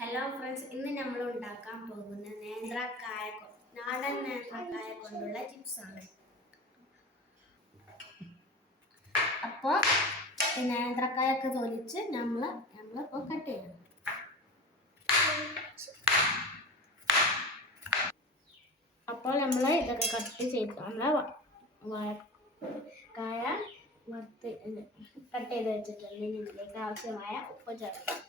Hello friends ഇന്ന് നമ്മൾ ഉണ്ടാക്കാൻ പോകുന്ന നേന്ത്രക്കായ നാടൻ നേന്ത്രക്കായ കൊണ്ടുള്ള ചിപ്സ് ആണ്. അപ്പോൾ നേന്ത്രക്കായൊക്കെ തൊലിച്ച് നമ്മൾ നമ്മളിപ്പോൾ കട്ട് ചെയ്യണം. അപ്പോൾ നമ്മൾ ഇതൊക്കെ കട്ട് ചെയ്ത് നമ്മൾ കായ വറുത്ത് കട്ട് ചെയ്ത് വെച്ചിട്ടുണ്ട്. ഇതിലേക്ക് ആവശ്യമായ ഉപ്പ് ചേർക്കാം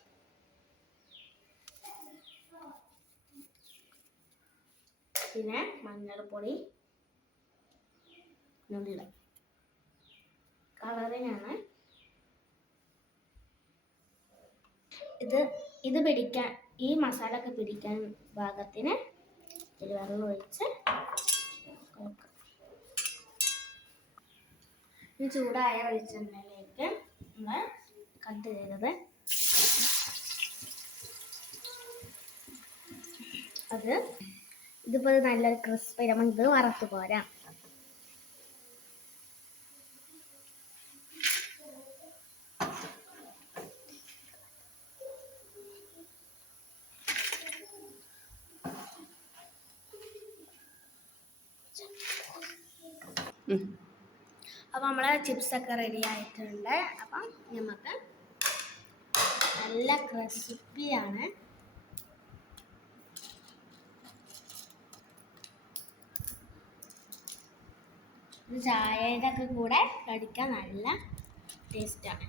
പിന്നെ മഞ്ഞൾപ്പൊടി നുള്ളി കളറിനാണ് ഇത് ഇത് പിടിക്കാൻ ഈ മസാല ഒക്കെ പിടിക്കാൻ ഭാഗത്തിന് ഒരു വെള്ളം ഒഴിച്ച് ഈ ചൂടായ വെളിച്ചെണ്ണയിലേക്ക് നമ്മൾ കട്ട് ചെയ്തത് അത് ഇതിപ്പോൾ നല്ല ക്രിസ്പി നമ്മൾ ഇത് വറുത്തു പോരാം. അപ്പോൾ നമ്മളെ ചിപ്സൊക്കെ റെഡി ആയിട്ടുണ്ട്. അപ്പം നമുക്ക് നല്ല ക്രിസ്പിയാണ് ചായയുടെ ഒക്കെ കൂടെ കടിക്കാൻ നല്ല ടേസ്റ്റാണ്